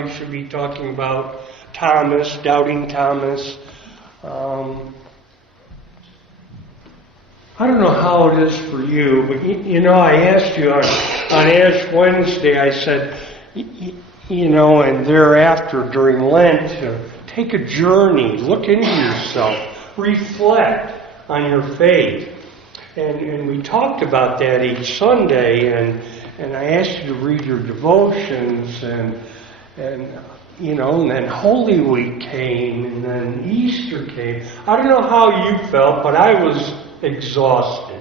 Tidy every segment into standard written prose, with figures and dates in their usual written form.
probably should be talking about Thomas, doubting Thomas. I don't know how it is for you, but I asked you on Ash Wednesday, I said, and thereafter during Lent, take a journey, look into yourself, reflect on your faith. And we talked about that each Sunday, and I asked you to read your devotions, and then Holy Week came, and then Easter came. I don't know how you felt, but I was exhausted.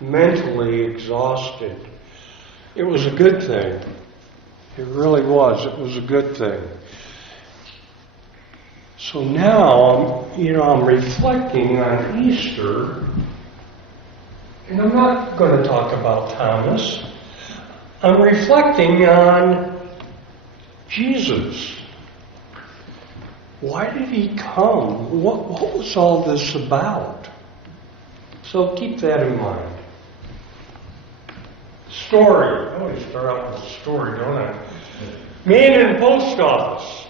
Mentally exhausted. It was a good thing. It really was. It was a good thing. So now, I'm reflecting on Easter, and I'm not going to talk about Thomas. I'm reflecting on Jesus. Why did he come? What was all this about? So keep that in mind. Story. I always start out with a story, don't I? Man in the post office.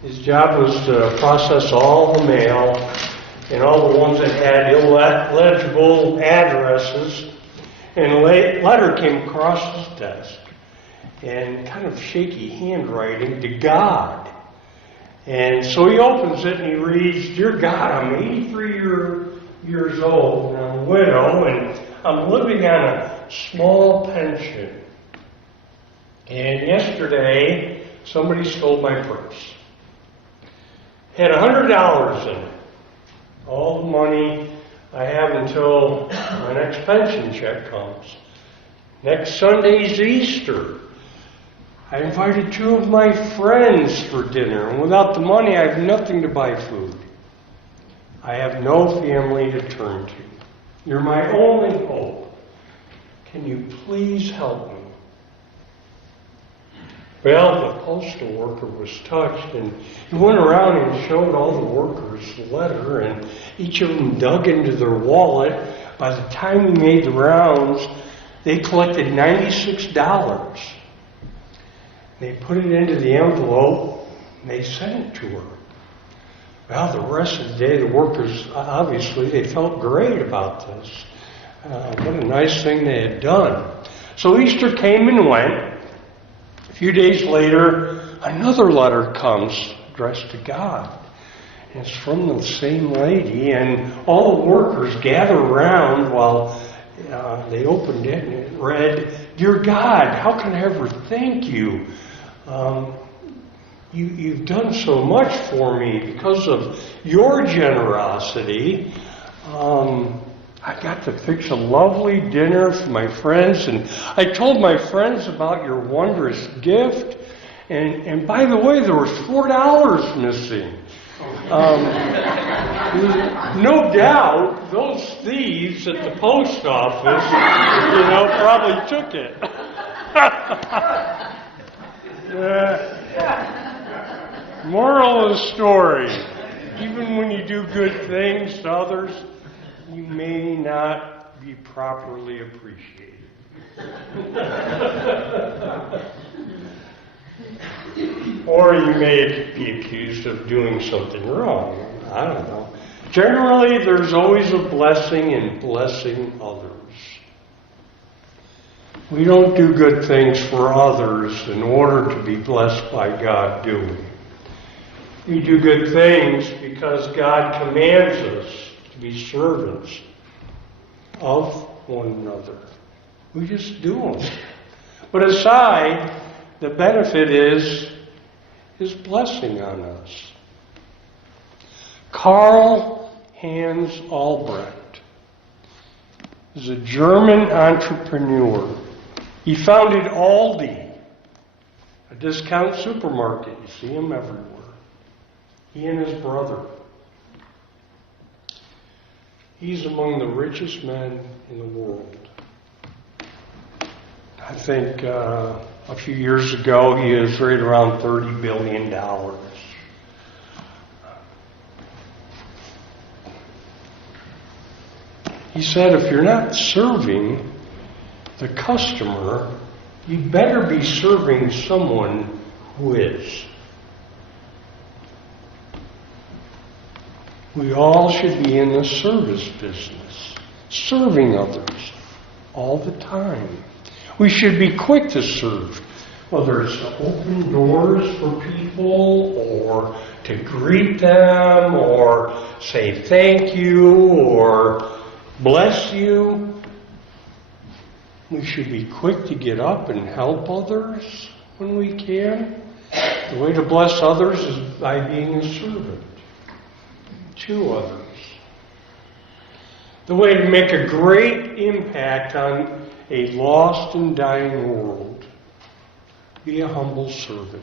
His job was to process all the mail and all the ones that had illegible addresses. And a letter came across his desk and kind of shaky handwriting to God. And so he opens it and he reads, "Dear God, I'm 83 years old and I'm a widow and I'm living on a small pension. And yesterday somebody stole my purse. Had $100 in it. All the money I have until my next pension check comes. Next Sunday's Easter. I invited 2 of my friends for dinner, and without the money I have nothing to buy food. I have no family to turn to. You're my only hope. Can you please help me?" Well, the postal worker was touched, and he went around and showed all the workers the letter, and each of them dug into their wallet. By the time he made the rounds, they collected $96. They put it into the envelope, and they sent it to her. Well, the rest of the day, the workers, obviously, they felt great about this. What a nice thing they had done. So Easter came and went. A few days later, another letter comes addressed to God. And it's from the same lady, and all the workers gather around while they opened it, and it read, "Dear God, how can I ever thank you? You've done so much for me because of your generosity. I got to fix a lovely dinner for my friends, and I told my friends about your wondrous gift. And by the way, there was $4 missing. No doubt, those thieves at the post office, probably took it." Moral of the story: even when you do good things to others, you may not be properly appreciated. Or you may be accused of doing something wrong. I don't know. Generally, there's always a blessing in blessing others. We don't do good things for others in order to be blessed by God, do we? We do good things because God commands us to be servants of one another. We just do them. But aside, the benefit is His blessing on us. Karl Hans Albrecht is a German entrepreneur. He founded Aldi, a discount supermarket. You see him everywhere. He and his brother. He's among the richest men in the world. I think a few years ago he was right around $30 billion. He said, if you're not serving the customer, you better be serving someone who is. We all should be in the service business, serving others all the time. We should be quick to serve, whether it's to open doors for people or to greet them or say thank you or bless you. We should be quick to get up and help others when we can. The way to bless others is by being a servant to others. The way to make a great impact on a lost and dying world, be a humble servant.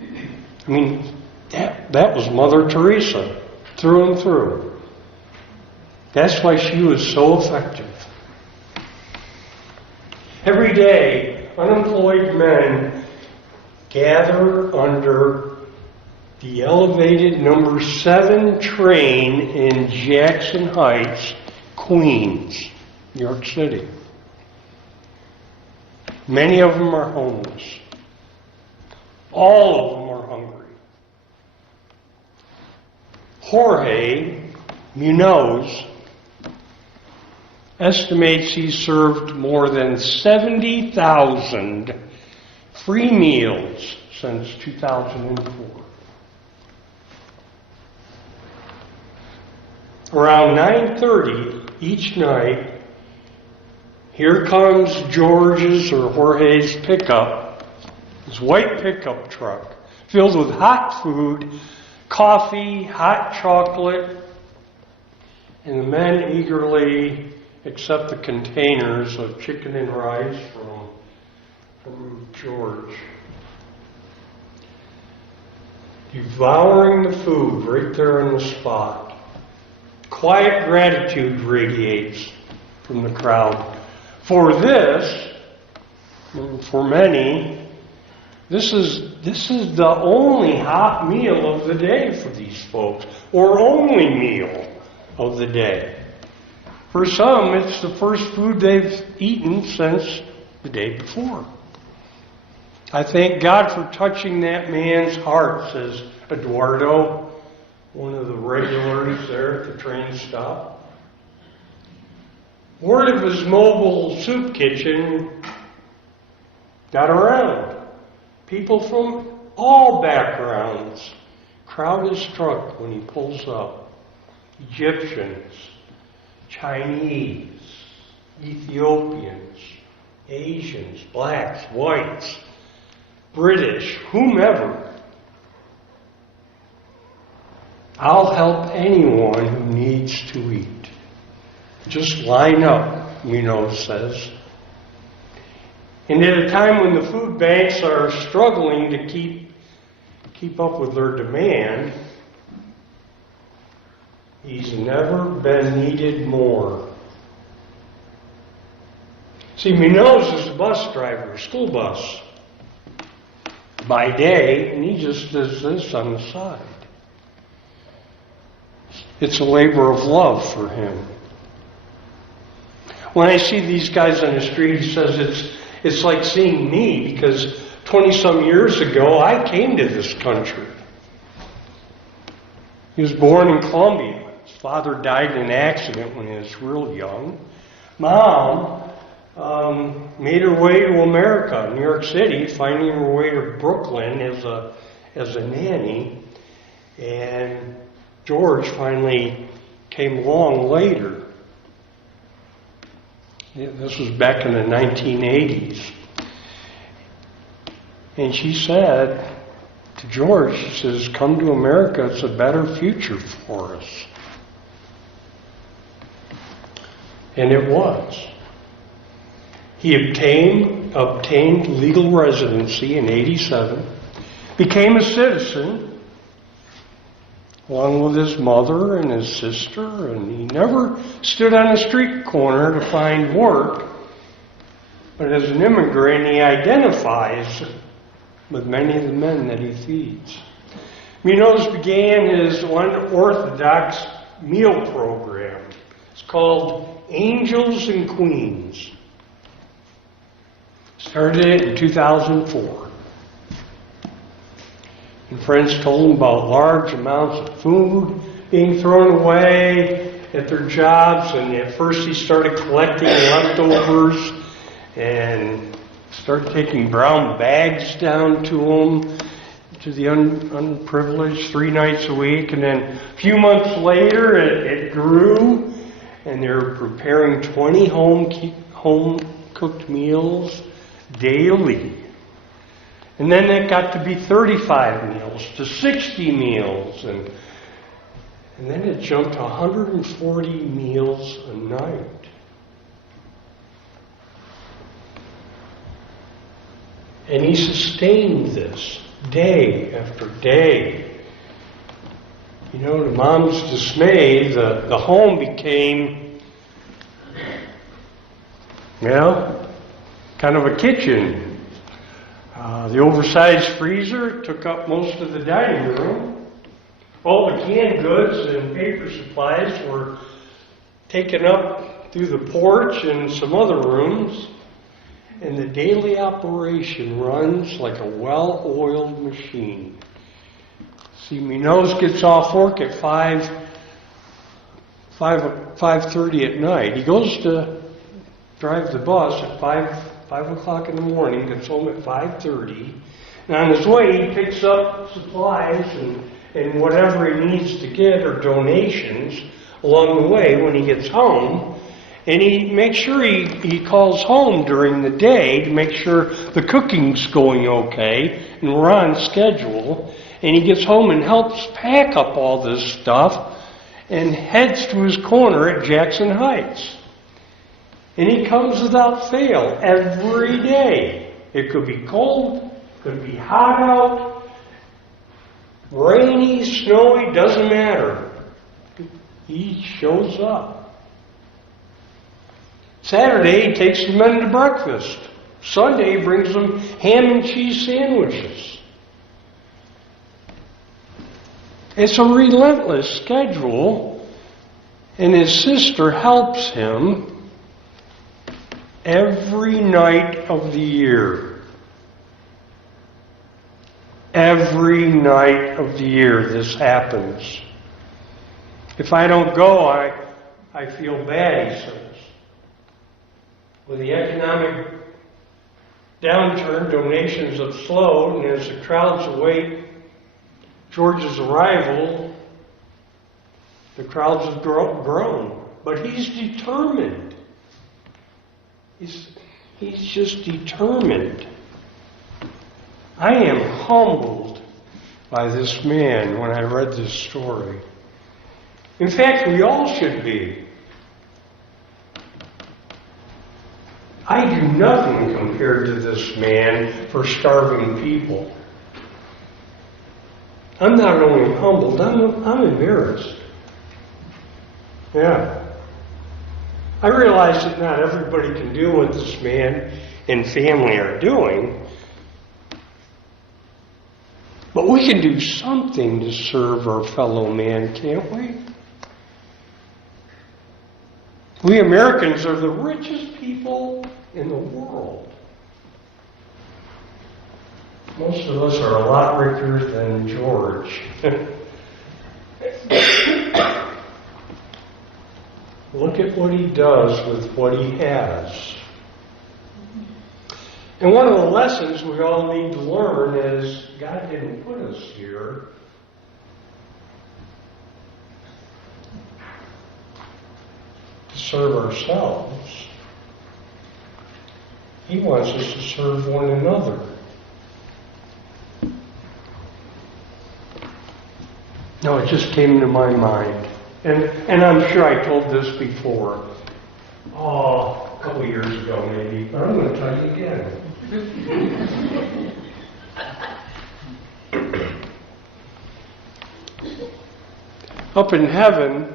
I mean, that was Mother Teresa, through and through. That's why she was so effective. Every day, unemployed men gather under the elevated number 7 train in Jackson Heights, Queens, New York City. Many of them are homeless. All of them are hungry. Jorge Munoz estimates he served more than 70,000 free meals since 2004. Around 9:30 each night, here comes George's or Jorge's pickup, his white pickup truck, filled with hot food, coffee, hot chocolate, and the men eagerly accept the containers of chicken and rice from George. Devouring the food right there on the spot. Quiet gratitude radiates from the crowd. For this, for many, this is the only hot meal of the day for these folks, or only meal of the day. For some, it's the first food they've eaten since the day before. I thank God for touching that man's heart, says Eduardo, one of the regulars there at the train stop. Word of his mobile soup kitchen got around. People from all backgrounds. Crowd is struck when he pulls up. Egyptians, Chinese, Ethiopians, Asians, blacks, whites, British, whomever. I'll help anyone who needs to eat. Just line up, Munoz says. And at a time when the food banks are struggling to keep up with their demand, he's never been needed more. See, Munoz is a bus driver, a school bus, by day, and he just does this on the side. It's a labor of love for him. When I see these guys on the street, he says it's like seeing me, because 20-some years ago, I came to this country. He was born in Colombia. His father died in an accident when he was real young. Mom made her way to America, New York City, finding her way to Brooklyn as a nanny. And George finally came along later. This was back in the 1980s. And she said to George, she says, "Come to America, it's a better future for us." And it was. He obtained legal residency in 87, became a citizen, along with his mother and his sister, and he never stood on a street corner to find work. But as an immigrant, he identifies with many of the men that he feeds. Munoz began his unorthodox meal program. It's called Angels and Queens. Started it in 2004. And friends told him about large amounts of food being thrown away at their jobs. And at first he started collecting leftovers and started taking brown bags down to them, to the unprivileged, 3 nights a week. And then a few months later it grew, and they were preparing 20 home-cooked meals daily. And then it got to be 35 meals, to 60 meals, and then it jumped to 140 meals a night. And he sustained this day after day. You know, to Mom's dismay, the home became, kind of a kitchen. The oversized freezer took up most of the dining room. All the canned goods and paper supplies were taken up through the porch and some other rooms. And the daily operation runs like a well-oiled machine. See, my nose gets off work at 5:30 at night. He goes to drive the bus at 5 o'clock in the morning, gets home at 5:30. And on his way, he picks up supplies and whatever he needs to get, or donations, along the way when he gets home. And he makes sure he calls home during the day to make sure the cooking's going okay and we're on schedule. And he gets home and helps pack up all this stuff and heads to his corner at Jackson Heights. And he comes without fail every day. It could be cold, could be hot out, rainy, snowy, doesn't matter. He shows up. Saturday, he takes the men to breakfast. Sunday, he brings them ham and cheese sandwiches. It's a relentless schedule, and his sister helps him every night of the year. Every night of the year this happens. If I don't go, I feel bad, he says. With the economic downturn, donations have slowed, and as the crowds await George's arrival, the crowds have grown. But he's determined. He's just determined. I am humbled by this man when I read this story. In fact, we all should be. I do nothing compared to this man for starving people. I'm not only humbled, I'm embarrassed. Yeah. I realize that not everybody can do what this man and family are doing, but we can do something to serve our fellow man, can't we? We Americans are the richest people in the world. Most of us are a lot richer than George. Look at what he does with what he has. And one of the lessons we all need to learn is God didn't put us here to serve ourselves. He wants us to serve one another. No, it just came to my mind. And I'm sure I told this before. A couple of years ago maybe, but I'm going to tell you again. Up in heaven,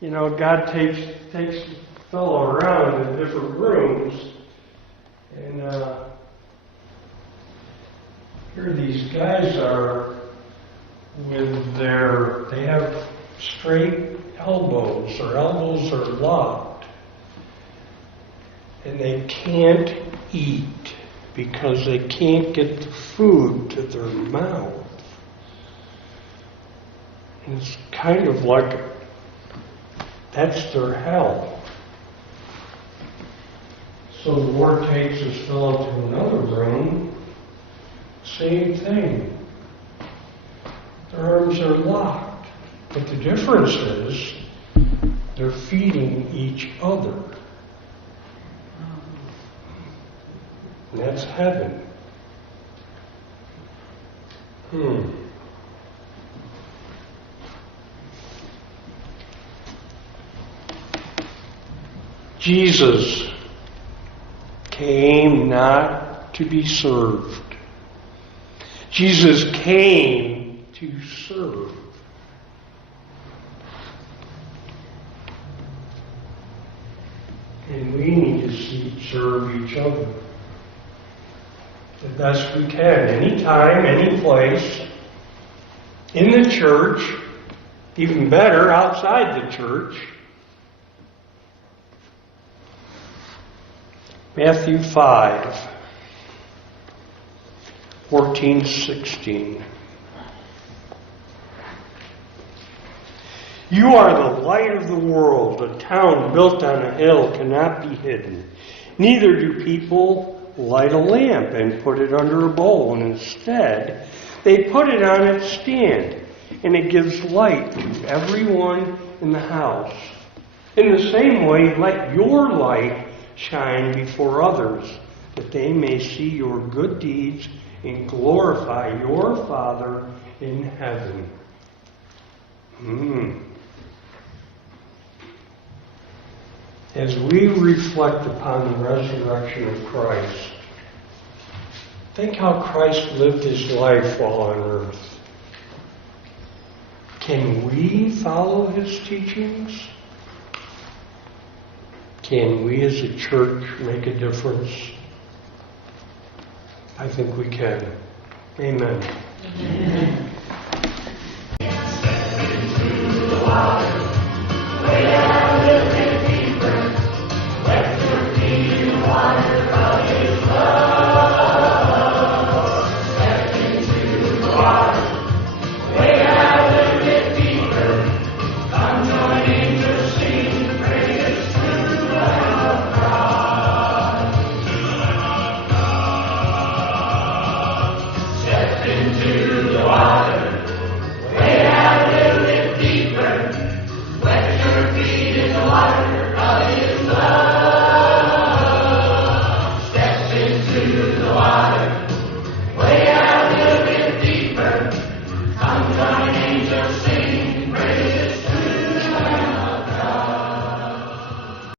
God takes the fellow around in different rooms, and here these guys are they have straight elbows. Their elbows are locked, and they can't eat. because they can't get the food to their mouth. And it's kind of like that's their hell. So the Lord takes this fellow to another room, same thing. Their arms are locked. But the difference is they're feeding each other. And that's heaven. Jesus came not to be served. Jesus came to serve. And we need to serve each other the best we can, anytime, any place, in the church, even better, outside the church. Matthew 5:14-16. You are the light of the world. A town built on a hill cannot be hidden. Neither do people light a lamp and put it under a bowl, and instead they put it on its stand, and it gives light to everyone in the house. In the same way, let your light shine before others, that they may see your good deeds and glorify your Father in heaven. As we reflect upon the resurrection of Christ, think how Christ lived his life while on earth. Can we follow his teachings? Can we as a church make a difference? I think we can. Amen. Amen.